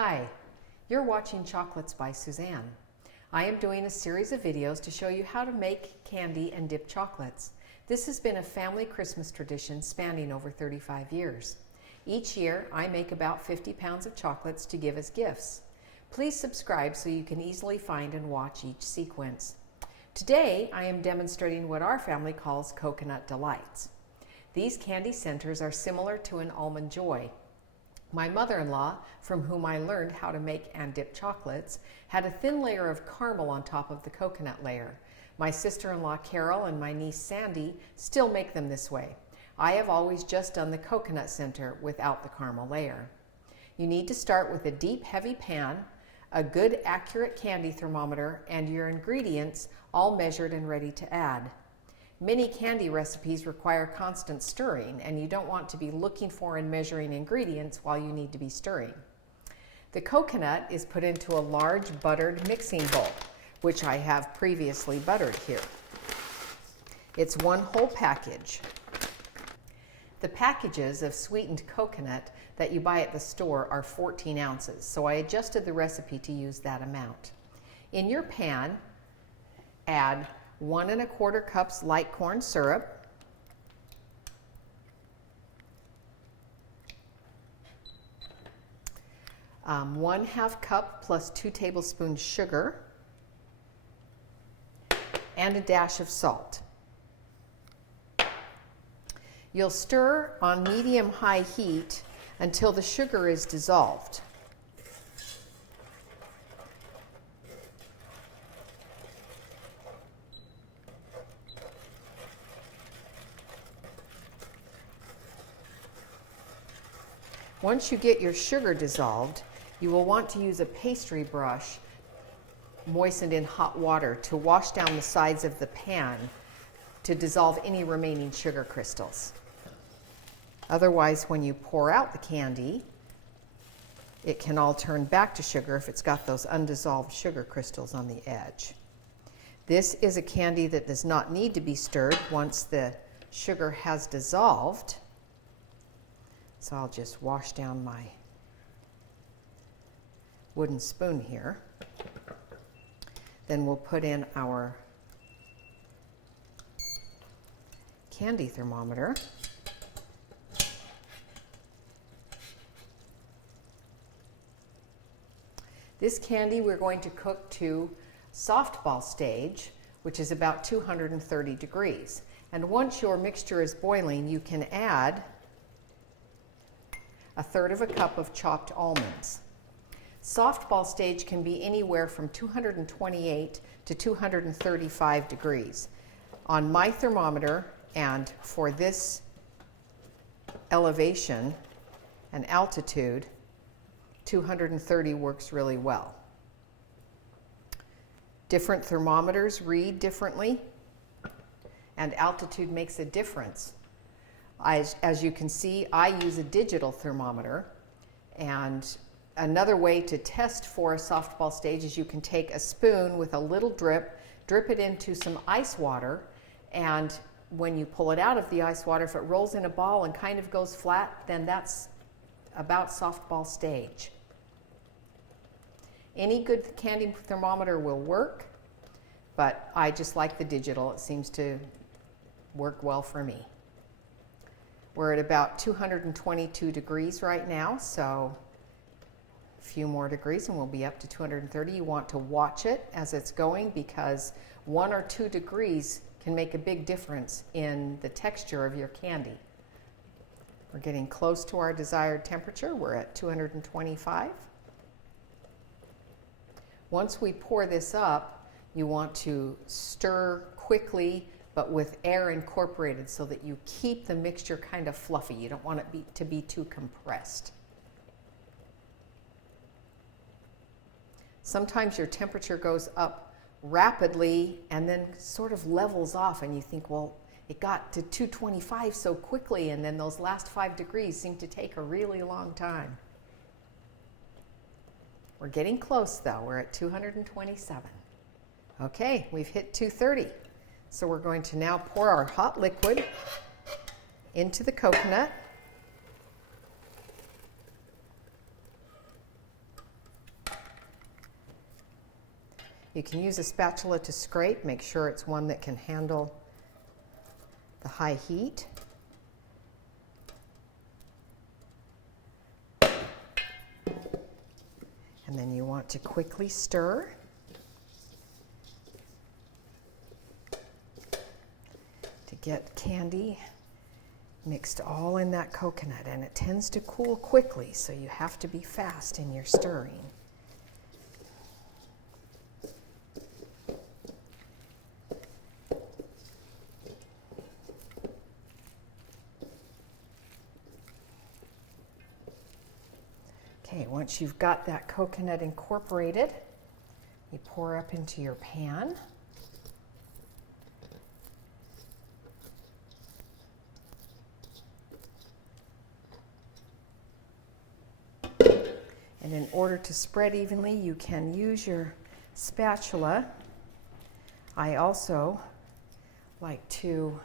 Hi, you're watching Chocolates by Suzanne. I am doing a series of videos to show you how to make candy and dip chocolates. This has been a family Christmas tradition spanning over 35 years. Each year, I make about 50 pounds of chocolates to give as gifts. Please subscribe so you can easily find and watch each sequence. Today, I am demonstrating what our family calls coconut delights. These candy centers are similar to an almond joy. My mother-in-law, from whom I learned how to make and dip chocolates, had a thin layer of caramel on top of the coconut layer. My sister-in-law Karo and my niece Sandy still make them this way. I have always just done the coconut center without the caramel layer. You need to start with a deep, heavy pan, a good, accurate candy thermometer, and your ingredients all measured and ready to add. Many candy recipes require constant stirring, and you don't want to be looking for and measuring ingredients while you need to be stirring. The coconut is put into a large buttered mixing bowl, which I have previously buttered here. It's one whole package. The packages of sweetened coconut that you buy at the store are 14 ounces, so I adjusted the recipe to use that amount. In your pan, add 1 1/4 cups light corn syrup, 1/2 cup plus 2 tablespoons sugar, and a dash of salt. You'll stir on medium-high heat until the sugar is dissolved. Once you get your sugar dissolved, you will want to use a pastry brush moistened in hot water to wash down the sides of the pan to dissolve any remaining sugar crystals. Otherwise, when you pour out the candy, it can all turn back to sugar if it's got those undissolved sugar crystals on the edge. This is a candy that does not need to be stirred once the sugar has dissolved. So I'll just wash down my wooden spoon here. Then we'll put in our candy thermometer. This candy we're going to cook to softball stage, which is about 230 degrees. And once your mixture is boiling, you can add 1/3 cup of chopped almonds. Softball stage can be anywhere from 228 to 235 degrees. On my thermometer, and for this elevation and altitude, 230 works really well. Different thermometers read differently, and altitude makes a difference. As you can see, I use a digital thermometer, and another way to test for a softball stage is you can take a spoon with a little drip it into some ice water, and when you pull it out of the ice water, if it rolls in a ball and kind of goes flat, then that's about softball stage. Any good candy thermometer will work, but I just like the digital. It seems to work well for me. We're at about 222 degrees right now, so a few more degrees and we'll be up to 230. You want to watch it as it's going because 1 or 2 degrees can make a big difference in the texture of your candy. We're getting close to our desired temperature. We're at 225. Once we pour this up, you want to stir quickly but with air incorporated so that you keep the mixture kind of fluffy. You don't want it to be too compressed. Sometimes your temperature goes up rapidly and then sort of levels off and you think, well, it got to 225 so quickly and then those last 5 degrees seem to take a really long time. We're getting close though. We're at 227. Okay, we've hit 230. So we're going to now pour our hot liquid into the coconut. You can use a spatula to scrape. Make sure it's one that can handle the high heat. And then you want to quickly stir to get candy mixed all in that coconut, and it tends to cool quickly, so you have to be fast in your stirring. Okay, once you've got that coconut incorporated, you pour up into your pan. And in order to spread evenly, you can use your spatula. I also like to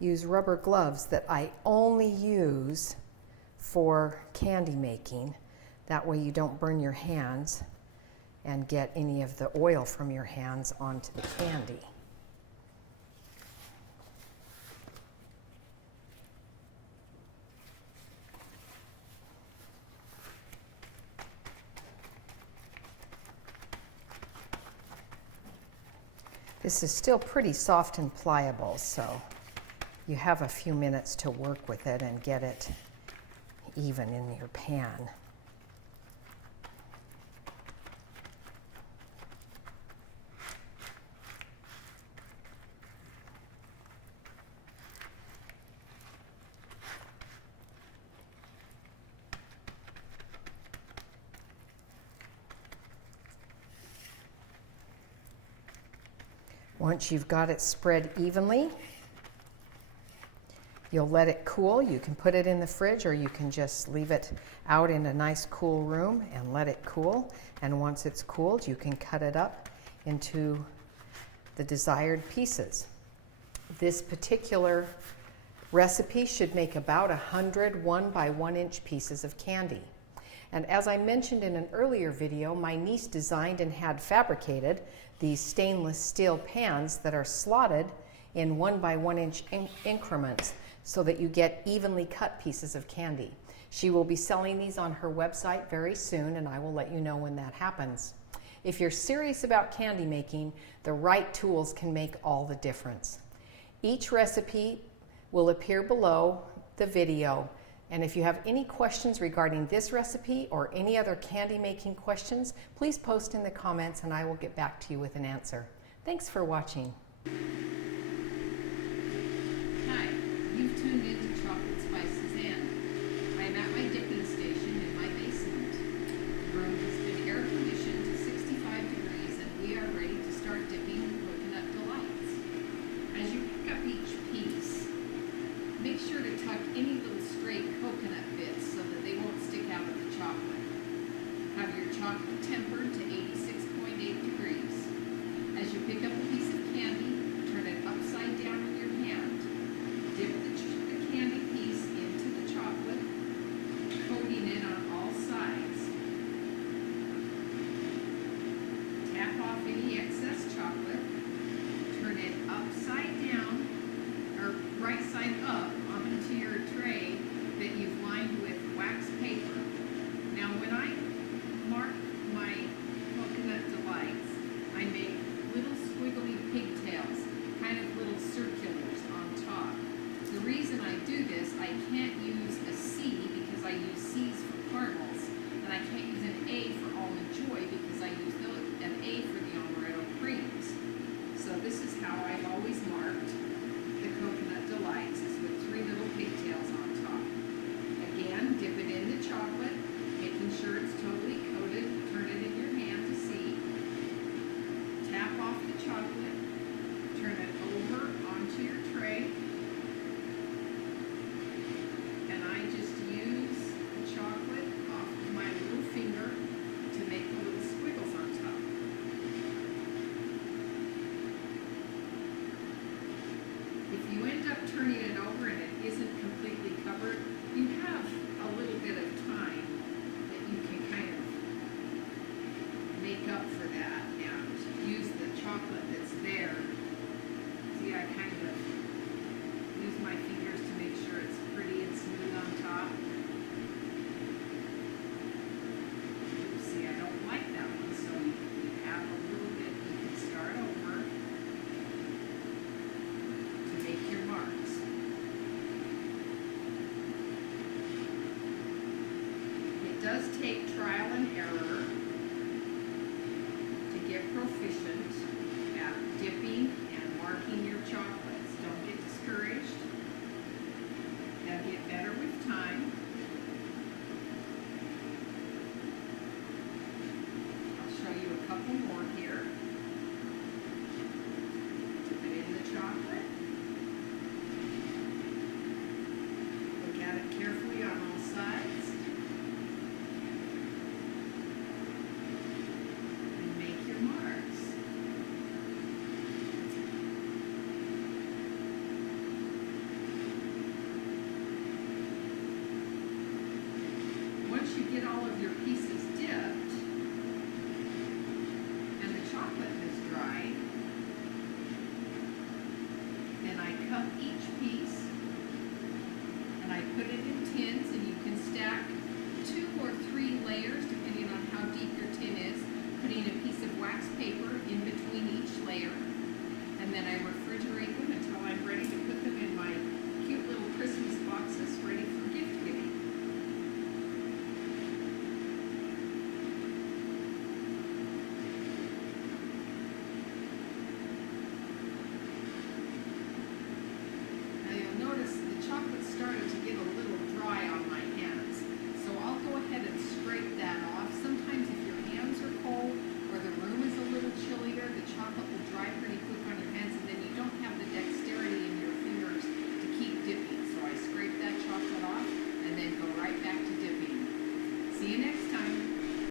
use rubber gloves that I only use for candy making. That way you don't burn your hands and get any of the oil from your hands onto the candy. This is still pretty soft and pliable, so you have a few minutes to work with it and get it even in your pan. Once you've got it spread evenly, you'll let it cool. You can put it in the fridge, or you can just leave it out in a nice cool room and let it cool. And once it's cooled, you can cut it up into the desired pieces. This particular recipe should make about 100 1 by 1 inch pieces of candy. And as I mentioned in an earlier video, my niece designed and had fabricated these stainless steel pans that are slotted in 1 by 1 inch increments so that you get evenly cut pieces of candy. She will be selling these on her website very soon, and I will let you know when that happens. If you're serious about candy making, the right tools can make all the difference. Each recipe will appear below the video. And if you have any questions regarding this recipe or any other candy making questions, please post in the comments and I will get back to you with an answer. Thanks for watching. Hi, you've tuned in to Chocolates by Suzanne. I am at my dipping station in my basement. The room has been air conditioned to 65 degrees and we are ready to start dipping coconut delights. As you pick up each piece, make sure to tuck any little stray coconut bits so that they won't stick out of the chocolate. Have your chocolate tempered to 86.8 degrees. As you pick up a piece of candy, turn it upside down in your hand. Dip the candy piece into the chocolate, coating it on all sides. Tap off any excess chocolate. Turn it upside down, or right side up, onto your tray that you've lined with wax paper. Now when I mark my coconut delights, I make little squiggly pigtails, kind of little circulars on top. The reason I do this, I can't use a C because I use C's for caramels, and I can't use an A for almond joy because I use an A for the amaretto creams. So this is how I've always marked the coconut delights, is with 3 little pigtails on top. Again, dip it in the chocolate, making sure it's totally coated. Turn it in your hand to see. Tap off the chocolate, turn it over onto your tray, and take trial and error to get proficient at dipping and marking your chocolates. Don't get discouraged. They'll get better with time. I'll show you a couple more here. Put in the chocolate. Look at it carefully on all sides. And make your marks. Once you get all of your pieces dipped and the chocolate is dry, then I cup each piece